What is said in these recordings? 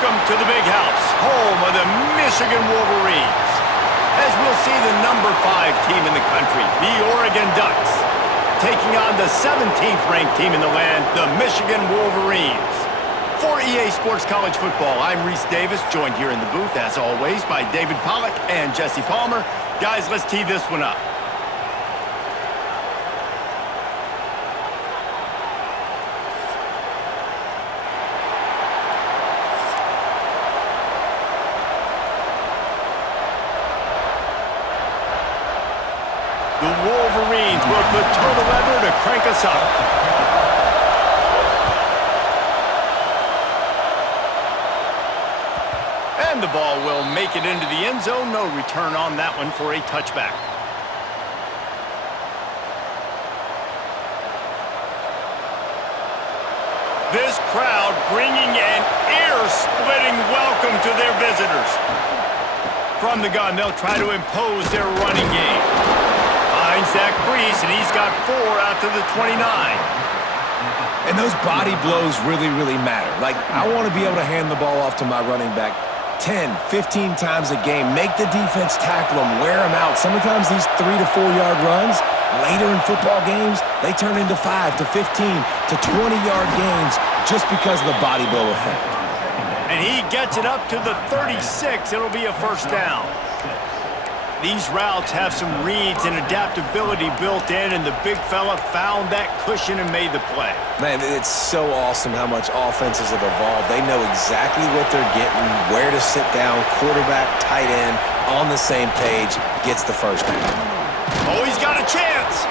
Welcome to the big house, home of the Michigan Wolverines. As we'll see the number 5 team in the country, the Oregon Ducks, taking on the 17th ranked team in the land, the Michigan Wolverines. For EA Sports College Football, I'm Reese Davis, joined here in the booth, as always, by David Pollack and Jesse Palmer. Guys, let's tee this one up. The Wolverines will put toe to leather to crank us up. And the ball will make it into the end zone. No return on that one for a touchback. This crowd bringing an ear-splitting welcome to their visitors. From the gun, they'll try to impose their running game. Finds that crease, and he's got 4 out to the 29. And those body blows really matter. Like, I want to be able to hand the ball off to my running back 10, 15 times a game. Make the defense tackle them, wear them out. Sometimes these 3 to 4 yard runs, later in football games, they turn into 5 to 15 to 20 yard gains just because of the body blow effect. And he gets it up to the 36. It'll be a first down. These routes have some reads and adaptability built in, and the big fella found that cushion and made the play. Man, it's so awesome how much offenses have evolved. They know exactly what they're getting, where to sit down, quarterback, tight end, on the same page, gets the first down. Oh, he's got a chance.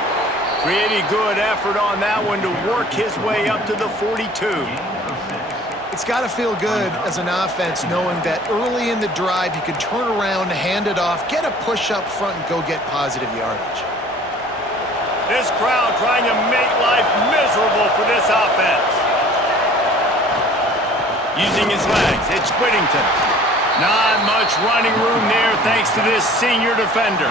Pretty good effort on that one to work his way up to the 42. It's got to feel good as an offense knowing that early in the drive you can turn around, hand it off, get a push up front, and go get positive yardage. This crowd trying to make life miserable for this offense. Using his legs, it's Whittington. Not much running room there thanks to this senior defender.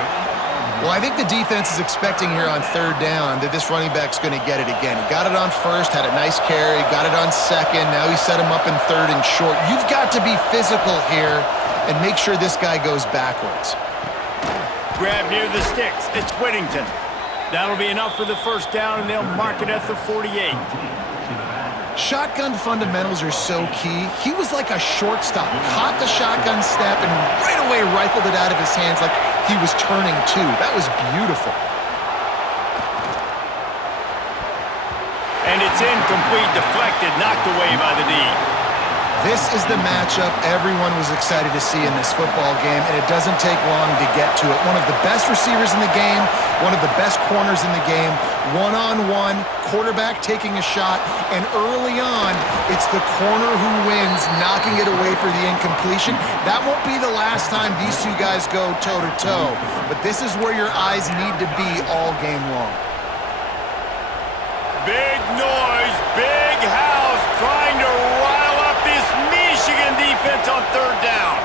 Well, I think the defense is expecting here on 3rd down that this running back's going to get it again. He got it on 1st, had a nice carry, got it on 2nd. Now he set him up in 3rd and short. You've got to be physical here and make sure this guy goes backwards. Grab near the sticks. It's Whittington. That'll be enough for the first down, and they'll mark it at the 48. Shotgun fundamentals are so key. He was like a shortstop. Caught the shotgun snap and right away rifled it out of his hands like he was turning too. That was beautiful. And it's incomplete, deflected, knocked away by the D. This is the matchup everyone was excited to see in this football game, and it doesn't take long to get to it. One of the best receivers in the game, one of the best corners in the game, one-on-one, quarterback taking a shot, and early on, it's the corner who wins, knocking it away for the incompletion. That won't be the last time these two guys go toe-to-toe, but this is where your eyes need to be all game long. Big noise, big house, trying to rile up this Michigan defense on 3rd down.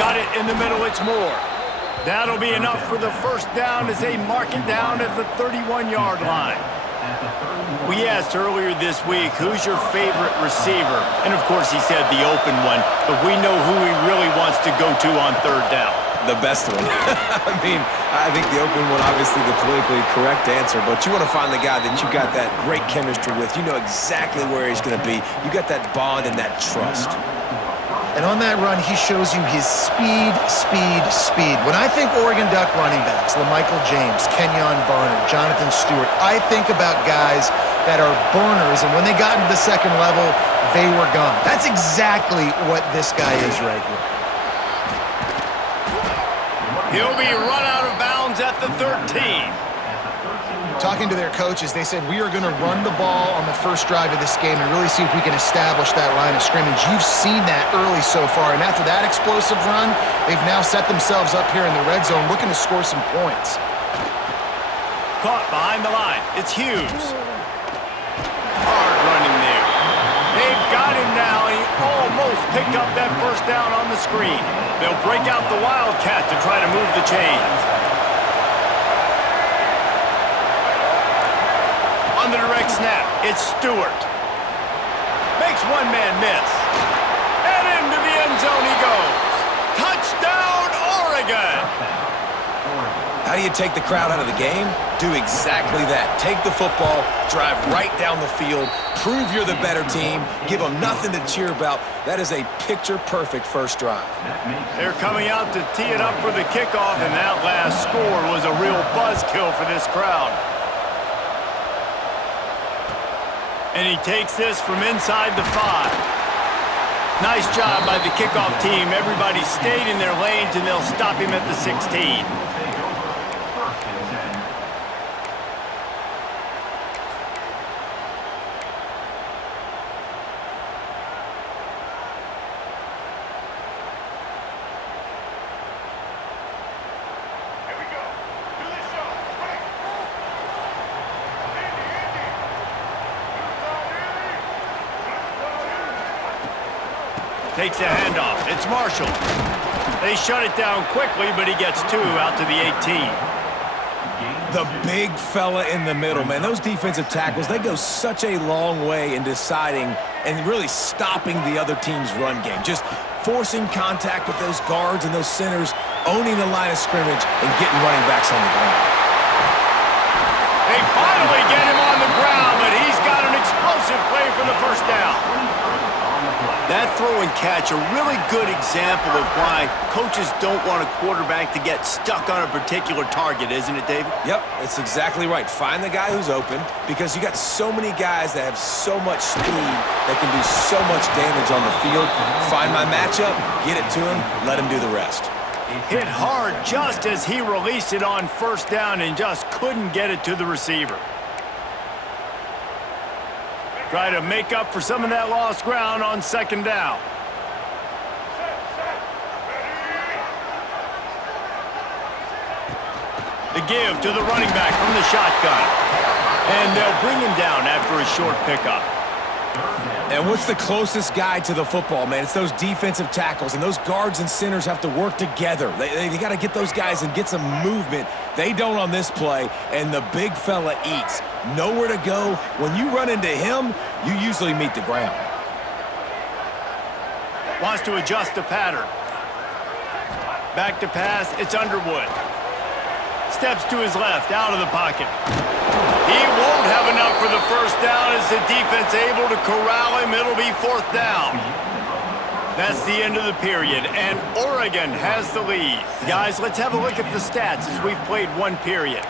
Got it in the middle, it's Moore. That'll be enough for the first down as they mark it down at the 31-yard line. We asked earlier this week, who's your favorite receiver? And of course he said the open one, but we know who he really wants to go to on 3rd down. The best one. I mean, I think the open one, obviously the politically correct answer, but you want to find the guy that you got that great chemistry with. You know exactly where he's going to be. You got that bond and that trust. And on that run, he shows you his speed. When I think Oregon Duck running backs, LaMichael James, Kenyon Barner, Jonathan Stewart, I think about guys that are burners, and when they got into the 2nd level, they were gone. That's exactly what this guy is right here. He'll be run out of bounds at the 13. Talking to their coaches, they said, we are going to run the ball on the first drive of this game and really see if we can establish that line of scrimmage. You've seen that early so far, and after that explosive run, they've now set themselves up here in the red zone looking to score some points. Caught behind the line. It's Hughes. Hard running there. They've got him now. He almost picked up that first down on the screen. They'll break out the Wildcat to try to move the chains. On the direct snap, it's Stewart. makes one man miss. And into the end zone he goes. Touchdown, Oregon! How do you take the crowd out of the game? Do exactly that. Take the football, drive right down the field, prove you're the better team, give them nothing to cheer about. That is a picture-perfect first drive. They're coming out to tee it up for the kickoff, and that last score was a real buzzkill for this crowd. And he takes this from inside the 5. Nice job by the kickoff team. Everybody stayed in their lanes, and they'll stop him at the 16. Takes the handoff. It's Marshall. They shut it down quickly, but he gets 2 out to the 18. The big fella in the middle, man. Those defensive tackles, they go such a long way in deciding and really stopping the other team's run game. Just forcing contact with those guards and those centers, owning the line of scrimmage, and getting running backs on the ground. They finally get him on the ground, but he's got an explosive play for the first down. That throw and catch, a really good example of why coaches don't want a quarterback to get stuck on a particular target, isn't it, David? Yep, it's exactly right. Find the guy who's open, because you got so many guys that have so much speed that can do so much damage on the field. Find my matchup, get it to him, let him do the rest. Hit hard just as he released it on first down and just couldn't get it to the receiver. Try to make up for some of that lost ground on second down. The give to the running back from the shotgun. And they'll bring him down after a short pickup. And what's the closest guy to the football, man? It's those defensive tackles, and those guards and centers have to work together. They got to get those guys and get some movement. They don't on this play, and the big fella eats. Nowhere to go. When you run into him, you usually meet the ground. Wants to adjust the pattern. Back to pass, it's Underwood. Steps to his left, out of the pocket. He won't have enough for the first down as the defense able to corral him. It'll be fourth down. That's the end of the period, and Oregon has the lead. Guys, let's have a look at the stats as we've played one period.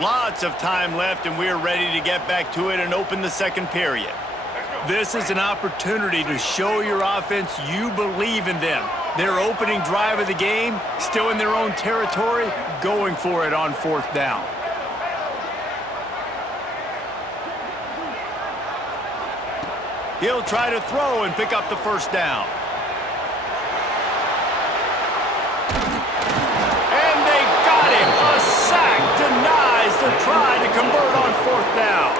Lots of time left, and we're ready to get back to it and open the second period. This is an opportunity to show your offense you believe in them. Their opening drive of the game, still in their own territory, going for it on fourth down. He'll try to throw and pick up the first down. And they got him. A sack denies the try to convert on fourth down.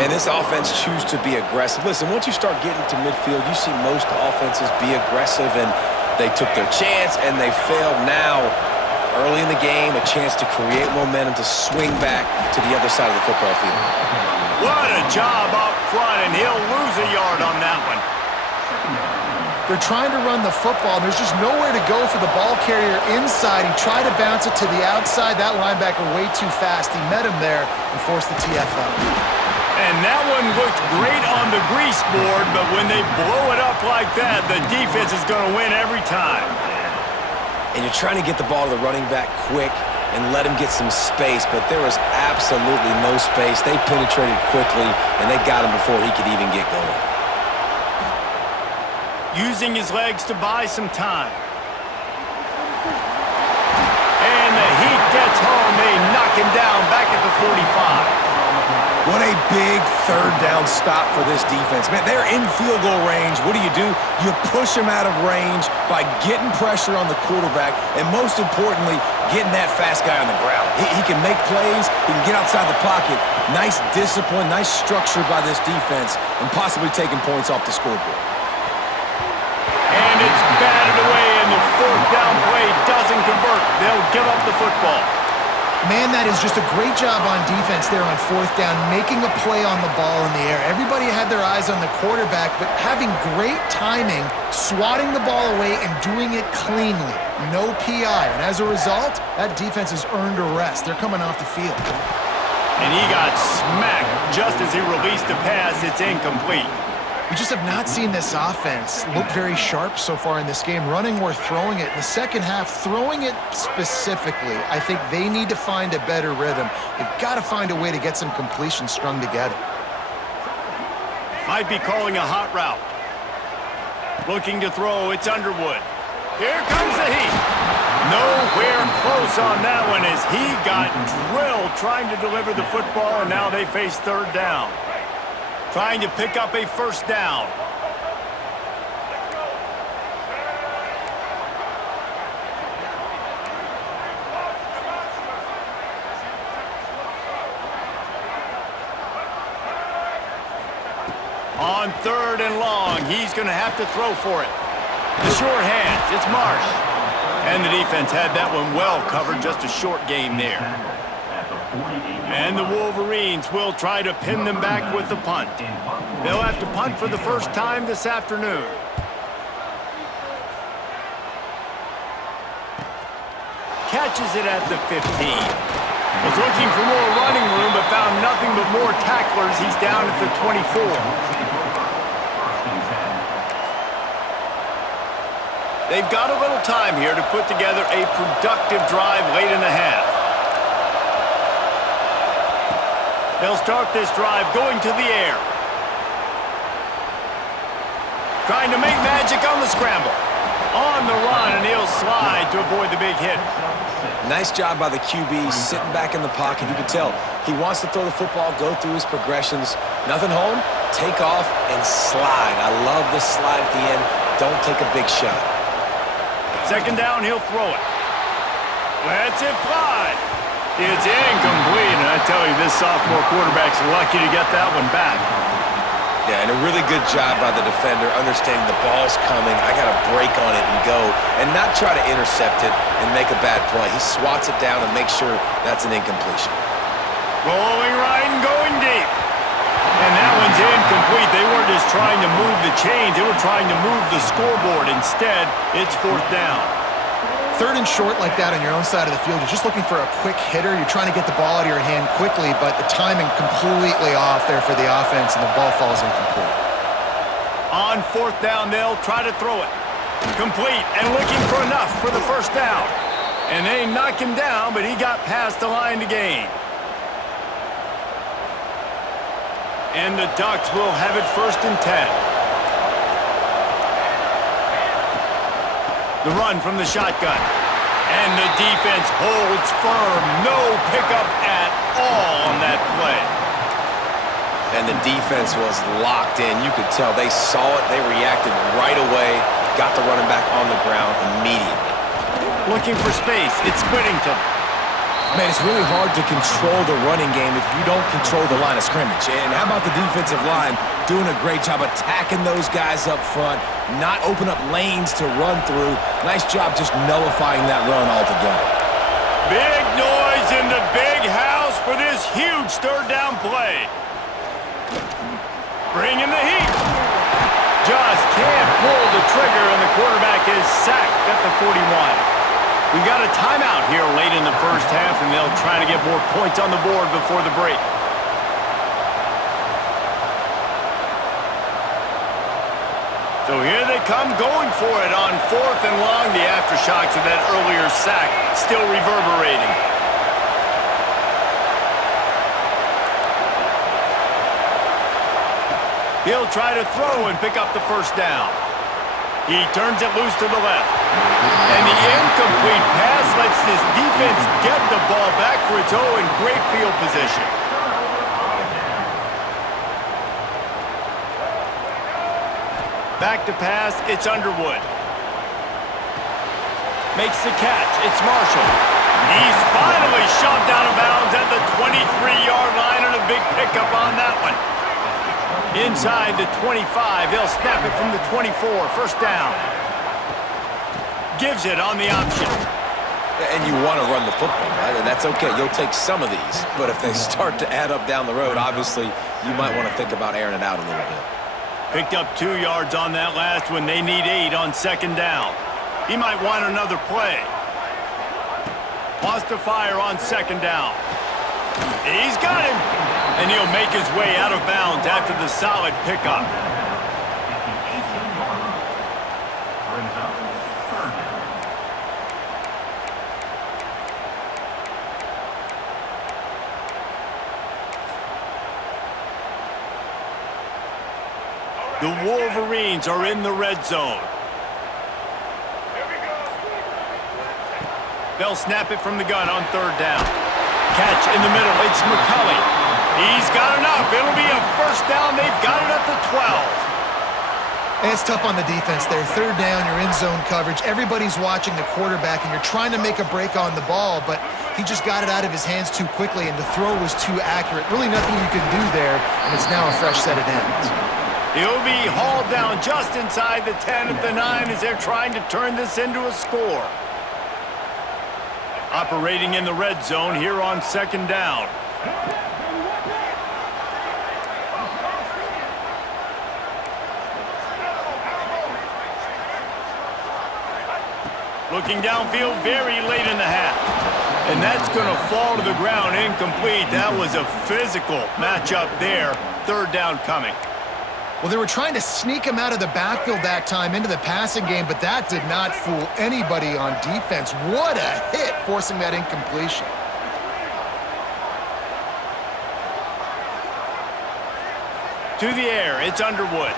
And this offense chooses to be aggressive. Listen, once you start getting to midfield, you see most offenses be aggressive, and they took their chance and they failed. Now, early in the game, a chance to create momentum to swing back to the other side of the football field. What a job up front, and he'll lose a yard on that one. They're trying to run the football. There's just nowhere to go for the ball carrier inside. He tried to bounce it to the outside. That linebacker way too fast. He met him there and forced the TFL. And that one looked great on the grease board, but when they blow it up like that, the defense is going to win every time. And you're trying to get the ball to the running back quick and let him get some space, but there was absolutely no space. They penetrated quickly, and they got him before he could even get going. Using his legs to buy some time. And the heat gets home. They knock him down back at the 45. What a big third down stop for this defense. Man, they're in field goal range. What do? You push them out of range by getting pressure on the quarterback and, most importantly, getting that fast guy on the ground. He can make plays. He can get outside the pocket. Nice discipline, nice structure by this defense, and possibly taking points off the scoreboard. And it's batted away, and the fourth down play doesn't convert. They'll give up the football. Man, that is just a great job on defense there on fourth down, making a play on the ball in the air. Everybody had their eyes on the quarterback, but having great timing, swatting the ball away and doing it cleanly. No PI, and as a result, that defense has earned a rest. They're coming off the field. And he got smacked just as he released the pass. It's incomplete. We just have not seen this offense look very sharp so far in this game, running or throwing it. In the second half, throwing it specifically, I think they need to find a better rhythm. They've got to find a way to get some completions strung together. Might be calling a hot route. Looking to throw, it's Underwood. Here comes the heat. Nowhere close on that one as he got drilled trying to deliver the football, and now they face third down. Trying to pick up a first down. On third and long, he's going to have to throw for it. The short hands, it's Marsh. And the defense had that one well covered, just a short game there. And the Wolverines will try to pin them back with the punt. They'll have to punt for the first time this afternoon. Catches it at the 15. Was looking for more running room, but found nothing but more tacklers. He's down at the 24. They've got a little time here to put together a productive drive late in the half. They'll start this drive going to the air. Trying to make magic on the scramble. On the run, and he'll slide to avoid the big hit. Nice job by the QB, sitting back in the pocket. You can tell he wants to throw the football, go through his progressions. Nothing home, take off, and slide. I love the slide at the end. Don't take a big shot. Second down, he'll throw it. Lets it fly. It's incomplete, and I tell you, this sophomore quarterback's lucky to get that one back. Yeah, and a really good job by the defender, understanding the ball's coming. I got to break on it and go, and not try to intercept it and make a bad play. He swats it down and makes sure that's an incompletion. Rolling right and going deep. And that one's incomplete. They weren't just trying to move the chains. They were trying to move the scoreboard. Instead, it's fourth down. Third and short like that on your own side of the field, you're just looking for a quick hitter. You're trying to get the ball out of your hand quickly, but the timing completely off there for the offense, and the ball falls incomplete. On fourth down, they'll try to throw it. Complete and looking for enough for the first down. And they knock him down, but he got past the line to gain. And the Ducks will have it first and 10. The run from the shotgun. And the defense holds firm. No pickup at all on that play. And the defense was locked in. You could tell they saw it. They reacted right away. Got the running back on the ground immediately. Looking for space. It's Whittington. Man, it's really hard to control the running game if you don't control the line of scrimmage. And how about the defensive line doing a great job attacking those guys up front, not open up lanes to run through. Nice job just nullifying that run altogether. Big noise in the big house for this huge third down play. Bring in the heat. Just can't pull the trigger, and the quarterback is sacked at the 41. We've got a timeout here late in the first half, and they'll try to get more points on the board before the break. So here they come going for it on fourth and long. The aftershocks of that earlier sack still reverberating. He'll try to throw and pick up the first down. He turns it loose to the left. And the incomplete pass lets this defense get the ball back for its own in great field position. Back to pass, it's Underwood. Makes the catch, it's Marshall. He's finally shoved out of bounds at the 23-yard line, and a big pickup on that one. Inside the 25, they'll snap it from the 24, first down. Gives it on the option. And you want to run the football, right? And that's okay. You'll take some of these. But if they start to add up down the road, obviously, you might want to think about airing it out a little bit. Picked up 2 yards on that last one. They need 8 on second down. He might want another play. Wants to fire on second down. He's got him. And he'll make his way out of bounds after the solid pickup. The Wolverines are in the red zone. They'll snap it from the gun on third down. Catch in the middle. It's McCulley. He's got enough. It'll be a first down. They've got it at the 12. And it's tough on the defense there. Third down, you're in zone coverage. Everybody's watching the quarterback, and you're trying to make a break on the ball, but he just got it out of his hands too quickly, and the throw was too accurate. Really nothing you can do there, and it's now a fresh set of downs. He'll be hauled down just inside the 10 at the 9 as they're trying to turn this into a score. Operating in the red zone here on second down. Looking downfield very late in the half. And that's going to fall to the ground incomplete. That was a physical matchup there. Third down coming. Well, they were trying to sneak him out of the backfield that time into the passing game, but that did not fool anybody on defense. What a hit, forcing that incompletion. To the air, it's Underwood.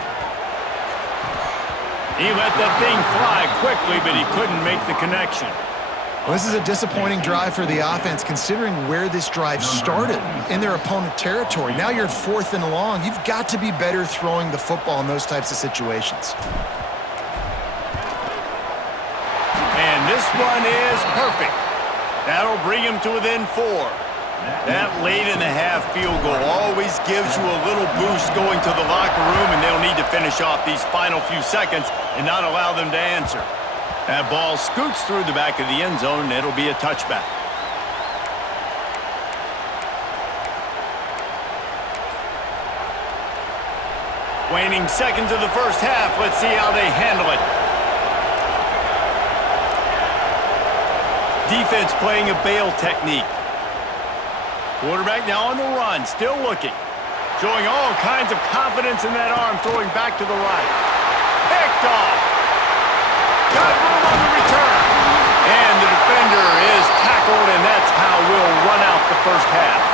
He let that thing fly quickly, but he couldn't make the connection. Well, this is a disappointing drive for the offense, considering where this drive started in their opponent territory. Now you're at 4th and long. You've got to be better throwing the football in those types of situations. And this one is perfect. That'll bring him to within 4. That late in the half field goal always gives you a little boost going to the locker room, and they'll need to finish off these final few seconds and not allow them to answer. That ball scoots through the back of the end zone, and it'll be a touchback. Waning seconds of the first half. Let's see how they handle it. Defense playing a bail technique. Quarterback now on the run, still looking. Showing all kinds of confidence in that arm, throwing back to the right. Picked off. Got room on the return. And the defender is tackled, and that's how we'll run out the first half.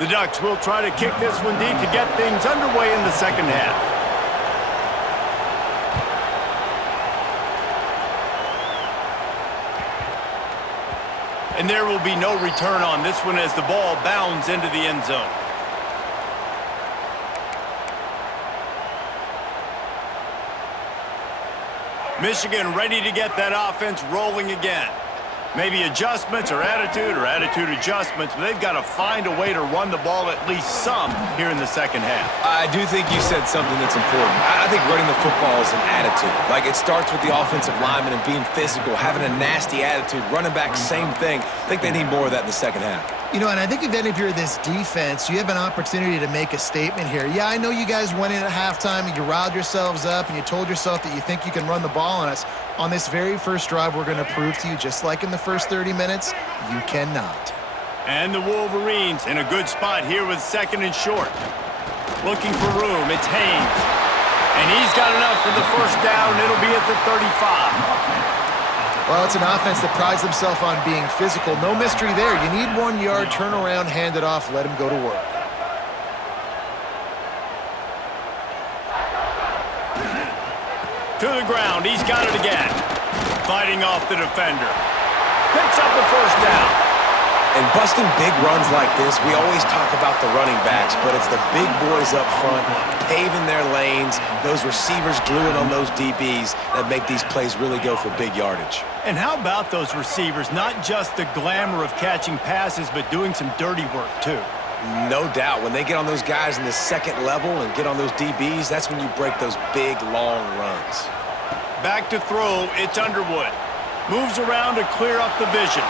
The Ducks will try to kick this one deep to get things underway in the second half. And there will be no return on this one as the ball bounds into the end zone. Michigan ready to get that offense rolling again. Maybe adjustments or attitude adjustments, but they've got to find a way to run the ball at least some here in the second half. I do think you said something that's important. I think running the football is an attitude. Like, it starts with the offensive lineman and being physical, having a nasty attitude. Running back, same thing. I think they need more of that in the second half. You know, and I think then if you're this defense, you have an opportunity to make a statement here. Yeah, I know you guys went in at halftime and you riled yourselves up and you told yourself that you think you can run the ball on us. On this very first drive, we're going to prove to you, just like in the first 30 minutes, you cannot. And the Wolverines in a good spot here with second and short. Looking for room, it's Haynes. And he's got enough for the first down. It'll be at the 35. Well, it's an offense that prides themselves on being physical. No mystery there. You need 1 yard, turn around, hand it off, let him go to work. To the ground, he's got it again. Fighting off the defender. Picks up the first down. And busting big runs like this, we always talk about the running backs, but it's the big boys up front, paving their lanes, those receivers gluing on those DBs that make these plays really go for big yardage. And how about those receivers? Not just the glamour of catching passes, but doing some dirty work, too. No doubt. When they get on those guys in the second level and get on those DBs, that's when you break those big, long runs. Back to throw, it's Underwood. Moves around to clear up the vision.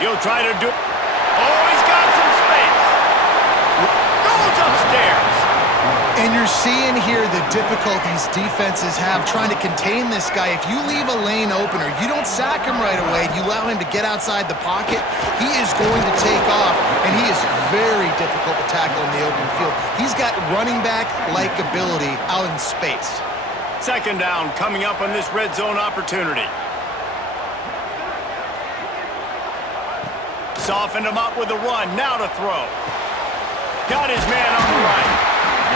He'll try to do... Oh, he's got some space. Goes upstairs. And you're seeing here the difficulties defenses have trying to contain this guy. If you leave a lane open or you don't sack him right away, you allow him to get outside the pocket, he is going to take off, and he is very difficult to tackle in the open field. He's got running back-like ability out in space. Second down coming up on this red zone opportunity. Softened him up with a run, now to throw. Got his man on the right.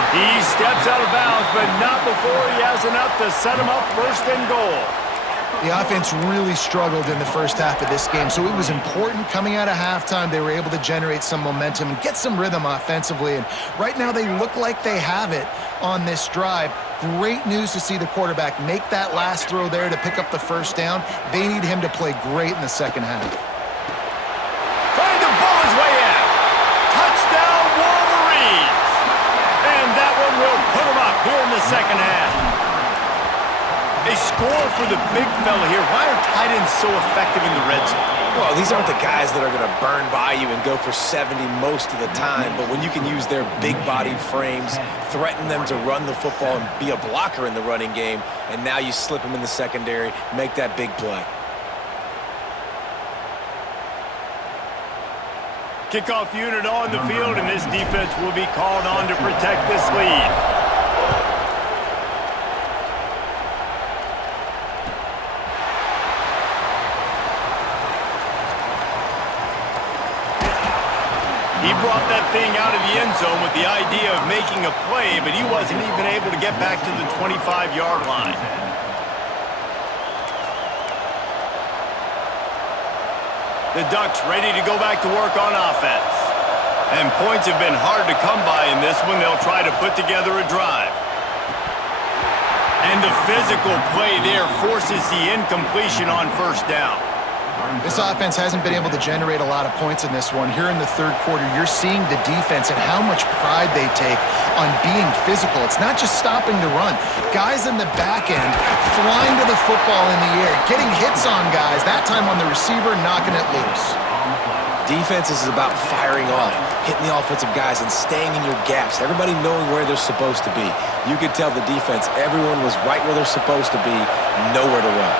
He steps out of bounds, but not before he has enough to set him up first and goal. The offense really struggled in the first half of this game, so it was important coming out of halftime. They were able to generate some momentum and get some rhythm offensively, and right now they look like they have it on this drive. Great news to see the quarterback make that last throw there to pick up the first down. They need him to play great in the second half. Trying to ball his way out. Touchdown, Wolverines! And that one will put him up here in the second half. A score for the big fella here. Why are tight ends so effective in the red zone? Well, these aren't the guys that are going to burn by you and go for 70 most of the time, but when you can use their big-bodied frames, threaten them to run the football and be a blocker in the running game, and now you slip them in the secondary, make that big play. Kickoff unit on the field, and this defense will be called on to protect this lead. He brought that thing out of the end zone with the idea of making a play, but he wasn't even able to get back to the 25-yard line. The Ducks ready to go back to work on offense. And points have been hard to come by in this one. They'll try to put together a drive. And the physical play there forces the incompletion on first down. This offense hasn't been able to generate a lot of points in this one. Here in the third quarter, you're seeing the defense and how much pride they take on being physical. It's not just stopping the run. Guys in the back end flying to the football in the air, getting hits on guys, that time on the receiver, knocking it loose. Defense is about firing off, hitting the offensive guys and staying in your gaps, everybody knowing where they're supposed to be. You could tell the defense, everyone was right where they're supposed to be, nowhere to run.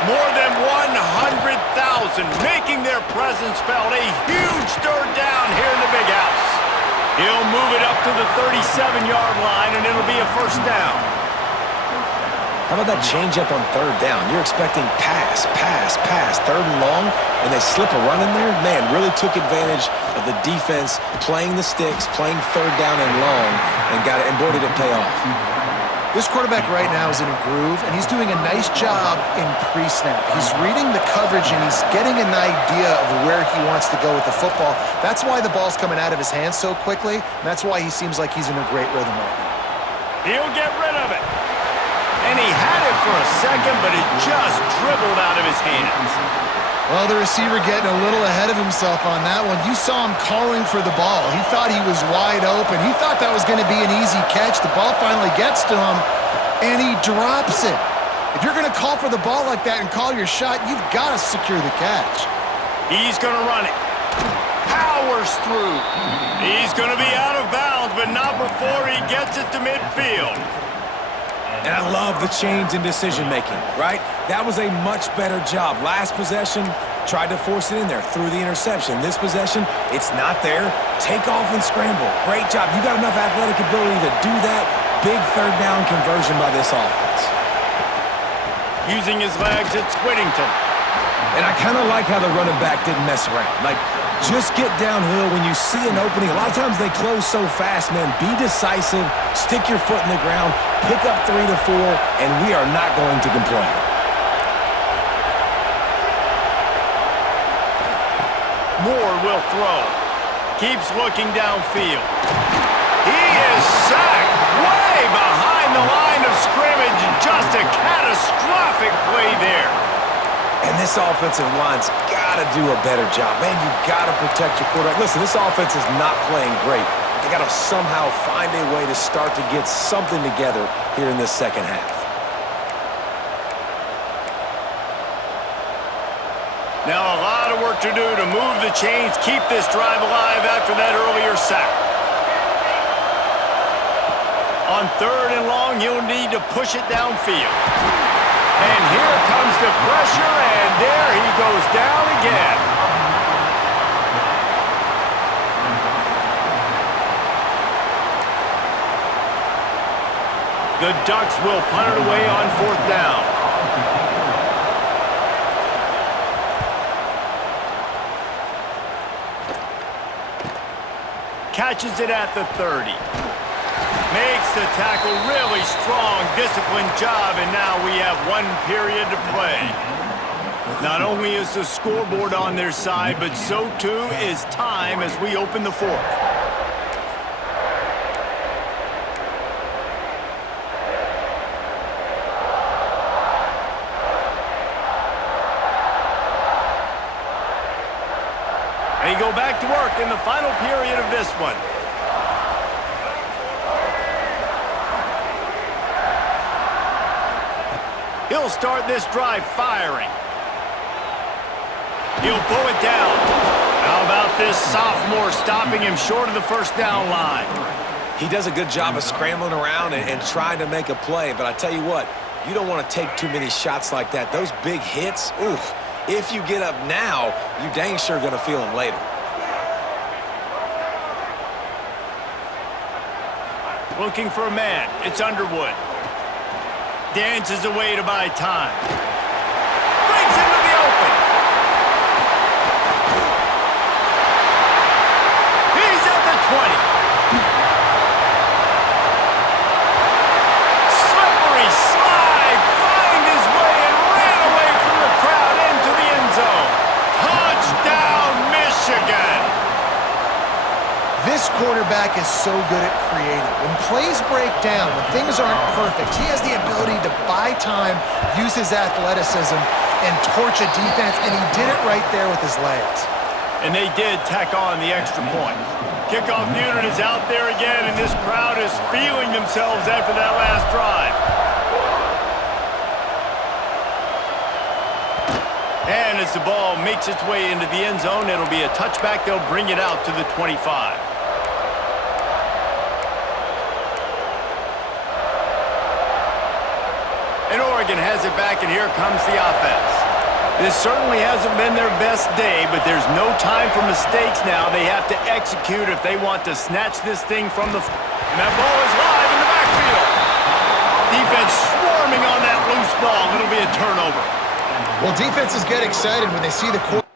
More than 100,000 making their presence felt. A huge third down here in the big house. He'll move it up to the 37-yard line, and it'll be a first down. How about that change-up on third down? You're expecting pass, pass, pass, third and long, and they slip a run in there? Man, really took advantage of the defense playing the sticks, playing third down and long, and got it, and boy, did it pay off. This quarterback right now is in a groove, and he's doing a nice job in pre-snap. He's reading the coverage, and he's getting an idea of where he wants to go with the football. That's why the ball's coming out of his hands so quickly, and that's why he seems like he's in a great rhythm right now. He'll get rid of it. And he had it for a second, but it just dribbled out of his hands. Well, the receiver getting a little ahead of himself on that one. You saw him calling for the ball. He thought he was wide open. He thought that was going to be an easy catch. The ball finally gets to him, and he drops it. If you're going to call for the ball like that and call your shot, you've got to secure the catch. He's going to run it. Powers through. He's going to be out of bounds, but not before he gets it to midfield. And I love the change in decision-making, right? That was a much better job. Last possession, tried to force it in there, threw the interception. This possession, it's not there. Take off and scramble. Great job. You got enough athletic ability to do that. Big third down conversion by this offense. Using his legs, it's Whittington. And I kind of like how the running back didn't mess around. Like, just get downhill when you see an opening. A lot of times they close so fast, man. Be decisive, stick your foot in the ground, pick up 3 to 4, and we are not going to complain. Moore will throw. Keeps looking downfield. He is sacked way behind the line of scrimmage. Just a catastrophic play there. And this offensive line's got to do a better job. Man, you got to protect your quarterback. Listen, this offense is not playing great. They got to somehow find a way to start to get something together here in this second half. Now a lot of work to do to move the chains, keep this drive alive after that earlier sack. On 3rd and long, you'll need to push it downfield. And here comes the pressure, and there he goes down again. The Ducks will punt it away on 4th down. Catches it at the 30. Makes the tackle, really strong, disciplined job, and now we have 1 period to play. Not only is the scoreboard on their side, but so too is time as we open the 4th. They go back to work in the final period of this one. He'll start this drive firing. He'll pull it down. How about this sophomore stopping him short of the 1st down line? He does a good job of scrambling around and trying to make a play, but I tell you what, you don't want to take too many shots like that. Those big hits, oof. If you get up now, you dang sure going to feel them later. Looking for a man. It's Underwood. Dances away to buy time. Breaks into the open. He's at the 20. Slippery slide. Find his way and ran away from the crowd into the end zone. Touchdown, Michigan. This quarterback is so good at creating. When plays break down, when things aren't perfect, he has the ability to buy time, use his athleticism, and torch a defense, and he did it right there with his legs. And they did tack on the extra point. Kickoff unit is out there again, and this crowd is feeling themselves after that last drive. And as the ball makes its way into the end zone, it'll be a touchback. They'll bring it out to the 25. And Oregon has it back, and here comes the offense. This certainly hasn't been their best day, but there's no time for mistakes now. They have to execute if they want to snatch this thing from the... And that ball is live in the backfield. Defense swarming on that loose ball. It'll be a turnover. Well, defenses get excited when they see the quarterback.